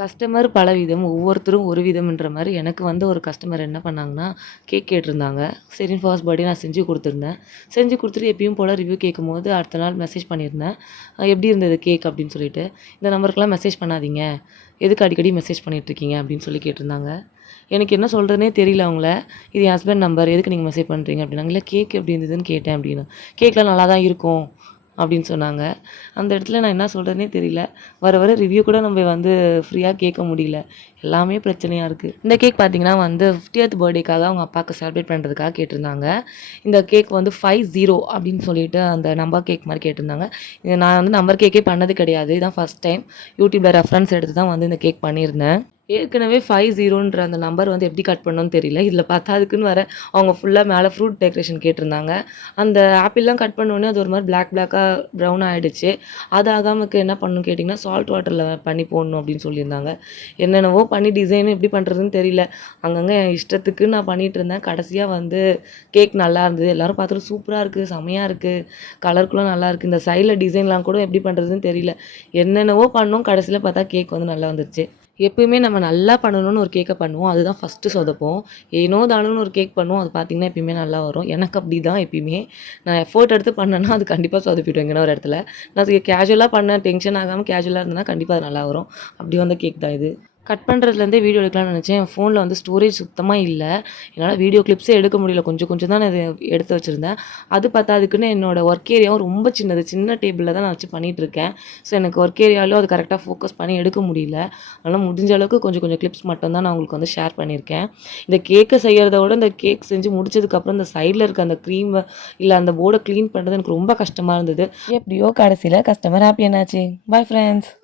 Customer பலவிதம், ஒவ்வொருத்தரும் ஒரு விதம்ன்ற மாரி எனக்கு வந்து ஒரு கஸ்டமர் என்ன பண்ணாங்கன்னா, கேக் கேட்டிருந்தாங்க. சரின்னு ஃபர்ஸ்ட் பர்த்டே நான் செஞ்சு குடுத்துருந்தேன். செஞ்சு குடுத்துட்டு எப்பயும் போல ரிவ்யூ கேட்கும்போது அடுத்த நாள் மெசேஜ் பண்ணியிருந்தேன். "எப்படி இருந்தது கேக்?" அப்படின்னு சொல்லிட்டு. "இந்த நம்பருக்குலாம் மெசேஜ் பண்ணாதீங்க. எதுக்கு அடிக்கடி மெசேஜ் பண்ணிட்டுருக்கீங்க?" அப்படின்னு சொல்லி கேட்டிருந்தாங்க. எனக்கு என்ன சொல்றதுன்னே தெரியல அவங்கள. "இது என் ஹஸ்பண்ட் நம்பர். எதுக்கு நீங்க மெசேஜ் பண்றீங்க?" அப்படின்னாங்க. "இல்ல கேக் எப்படி இருந்ததுன்னு கேட்டேன்" அப்படின்னு. "கேக்லாம் நல்லா தான் இருக்கும்." அப்படின்னு சொன்னாங்க. அந்த இடத்துல நான் என்ன சொல்றதுன்னே தெரியல. வர வர ரிவ்யூ கூட நம்ம வந்து ஃப்ரீயா கேட்க முடியல. எல்லாமே பிரச்சனையா இருக்கு. இந்த கேக் பார்த்தீங்கன்னா வந்து 50த் பர்த்டேக்காக அவங்க அப்பாவுக்கு செலிப்ரேட் பண்ணுறதுக்காக கேட்டிருந்தாங்க. இந்த கேக் வந்து 50 அப்படின்னு சொல்லிட்டு அந்த நம்பர் கேக் மாரி கேட்டிருந்தாங்க. இது நான் வந்து நம்பர் கேக்கே பண்ணது கிடையாது. இதான் ஃபர்ஸ்ட் டைம். யூடியூப்ல ரெஃபரன்ஸ் எடுத்து தான் வந்து இந்த கேக் பண்ணியிருந்தேன். ஏற்கனவே 50ன்ற அந்த நம்பர் வந்து எப்படி கட் பண்ணணும்னு தெரியல. இதில பத்தாதுக்குன்னு வேற அவங்க ஃபுல்லா மேல ஃப்ரூட் டெக்கரேஷன் கேட்டிருந்தாங்க. அந்த ஆப்பிள்லாம் கட் பண்ணோனே அது ஒரு மாரி பிளாக்கா ப்ரவுன் ஆயிடுச்சு. அது ஆகாமக்கு என்ன பண்ணணும்னு கேட்டிங்கன்னா, சால்ட் வாட்டர்ல பண்ணி போடணும் அப்படின்னு சொல்லியிருந்தாங்க. என்னென்னவோ பண்ணி டிசைனும் எப்படி பண்ணுறதுன்னு தெரியல. அங்கங்க என் இஷ்டத்துக்கு நான் பண்ணிட்டு இருந்தேன். கடைசியா வந்து கேக் நல்லா இருந்தது. எல்லாரும் பார்த்துட்டு சூப்பரா இருக்கு, செமையா இருக்கு, கலர்ஃபுல்லா நல்லா இருக்கு. இந்த சைட்ல டிசைன்லாம் கூட எப்படி பண்ணுறதுன்னு தெரியல. என்னென்னவோ பண்ணோம். கடைசியில பார்த்தா கேக் வந்து நல்லா வந்துருச்சு. எப்பயுமே நம்ம நல்லா பண்ணணும்னு ஒரு கேக்க பண்ணுவோம். அதுதான் ஃபர்ஸ்ட்டு சொதப்பும். ஏனோ தானோன்னு ஒரு கேக் பண்ணுவோம். அது பார்த்தீங்கன்னா, எப்பயுமே நல்லா வரும். எனக்கு அப்படிதான் எப்பயுமே. நான் எஃபோர்ட் எடுத்து பண்ணேன்னா, அது கண்டிப்பா சொதப்பிடும் எங்கனா ஒரு இடத்துல. நான் அது கேஷுவலா பண்ணேன், டென்ஷன் ஆகாம கேஷுவலா இருந்தேன்னா, கண்டிப்பா அது நல்லா வரும். அப்படி வந்த கேக் தான் இது. கட் பண்ணுறதுலேருந்தே வீடியோ எடுக்கலாம்னு நெனச்சேன். என் ஃபோன்ல வந்து ஸ்டோரேஜ் சுத்தமா இல்ல. என்னால வீடியோ கிளிப்ஸே எடுக்க முடியல. கொஞ்சம் கொஞ்சம் தான் நான் இத எடுத்து வச்சிருந்தேன். அது பத்தாதுக்குன்னு என்னோட ஒர்க் ஏரியாவும் ரொம்ப சின்னது. சின்ன டேபிள்ல தான் நான் வச்சு பண்ணிட்டுருக்கேன். ஸோ எனக்கு ஒர்க் ஏரியாவிலும் அது கரெக்ட்டா ஃபோக்கஸ் பண்ணி எடுக்க முடியல. அதனால முடிஞ்ச அளவுக்கு கொஞ்சம் கொஞ்சம் கிளிப்ஸ் மட்டும் தான் நான் உங்களுக்கு வந்து ஷேர் பண்ணியிருக்கேன். இந்த கேக்க செய்யறத விட இந்த கேக் செஞ்சு முடிச்சதுக்கப்புறம் இந்த சைட்ல இருக்க அந்த க்ரீம் இல்ல அந்த போர்ட கிளீன் பண்றது எனக்கு ரொம்ப கஷ்டமா இருந்தது. எப்படியோ கடைசியில கஸ்டமர் ஹாப்பி ஆனாச்சு. பாய் ஃபிரெண்ட்ஸ்.